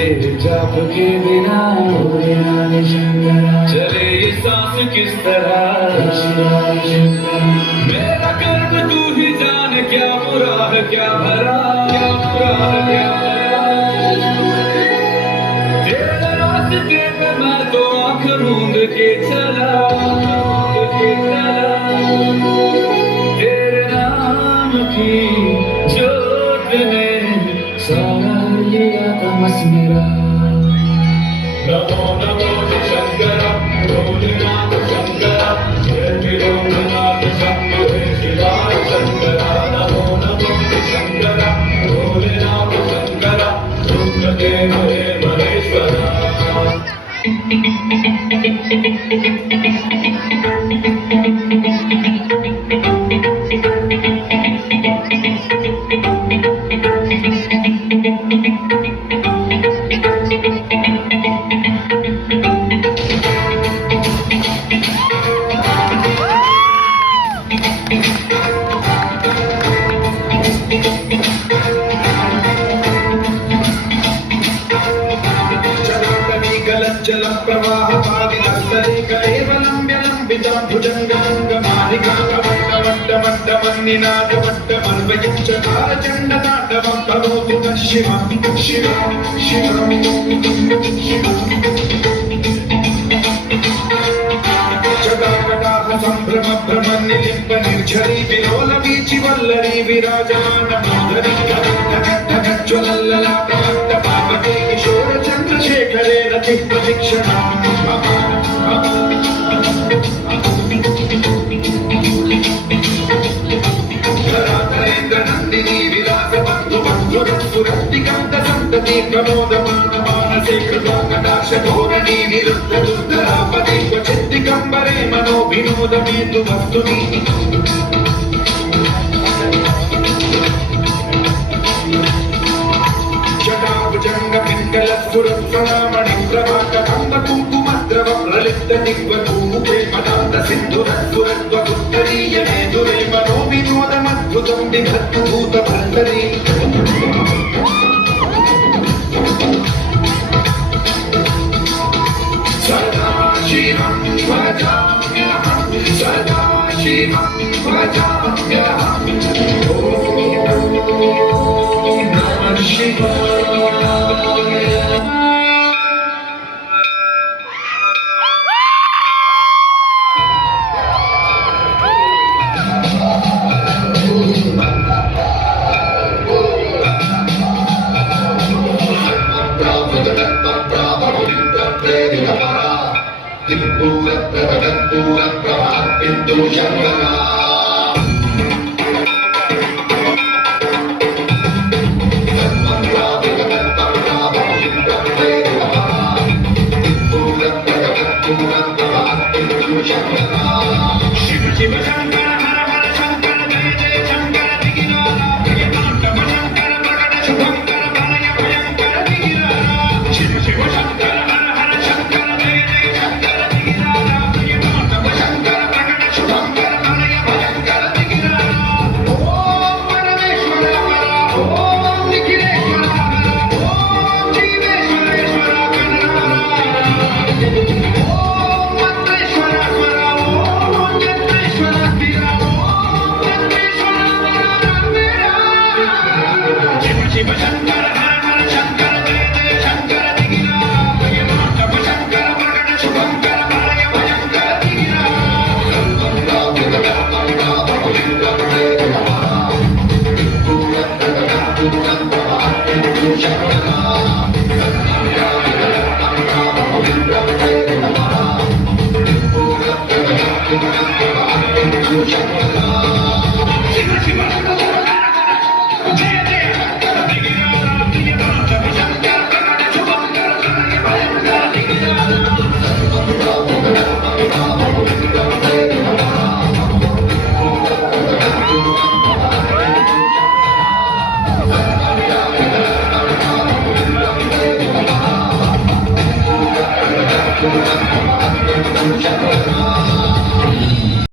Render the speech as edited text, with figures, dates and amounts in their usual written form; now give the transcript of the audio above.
तेरे जाप के बिना चले ये सांस किस तरह। मेरा कर्म तू ही जान, क्या बुरा है क्या भरा, क्या बुरा है क्या भरा। तेरे रास्ते पे मैं तो आँख मूंद के चला, तेरे नाम की जोत ने सारा लिया तमस मेरा। नमो नमो शंकर भोलेनाथ शंकर, रघुनाथ शंकर शिवाय शंकर। नमो नमो शंकर भोलेनाथ शंकर, रुद्रदेव हे महेश्वर। जलं प्रवाहपादिनस्तरे कलेवलं व्यलम्बितं भुजङ्गमङ्गमालिकाकवट्टवट्टवट्टवन्निनादवट्टमन्वयं चकारचण्डताण्डवं करोतु नः शिवं शिवं शिवं जटाकटाह सम्भ्रम भ्रमन्निलिम्ब निर्झरी विलोलवीचि वल्लरी विराजमानमोदरी ज्वलल्ललाटवट्टपावके किशोर चन्द्रशेखरे रति प्रतीक्षणा। धराधरेन्द्र नन्दिनी विलास बन्धु बन्धुरस्फुरद्दिगन्त सन्तति प्रमोदमान मानसे कृपाकटाक्ष धोरणी निरुद्ध दुर्धरापदे क्वचिद्दिगम्बरे मनो विनोदमेतु वस्तुनि। जटाभुजङ्गपिङ्गलस्फुरत्फलामणि प्रभाककम्ब कुङ्कुमद्रव प्रलिप्त दिग्वधूमुखे पदान्त सिन्धुरस्फुरद्वपुत्तरीय मेधुरे मनो विनोदमद्भुतं विधत्तु भूतभर्तरी। सदा शिवं भजाम्यहं, सदा शिवं भजाम्यहं। ॐ नमः शिवाय। शिव शिव शंकर हर हर शंकर जय जय शंकर दिगिरारा, प्रियतांडव शंकर प्रकट शुभंकर भय भयंकर दिगिरारा। शिव शिव शंकर हर हर शंकर जय जय शंकर दिगिरारा, प्रियतांडव शंकर प्रकट शुभंकर भय भयंकर दिगिरारा। ओम परमेश्वर हर, ओम निखिलेश्वर हर, ओम जीवेश्वरेश्वर गणनारा। शिव शंकर हर हर शंकर जय जय शंकर दिगिरारा, प्रियतांडव शंकर प्रकट शुभंकर भय भयंकर दिगिरारा। शिव शिव Shut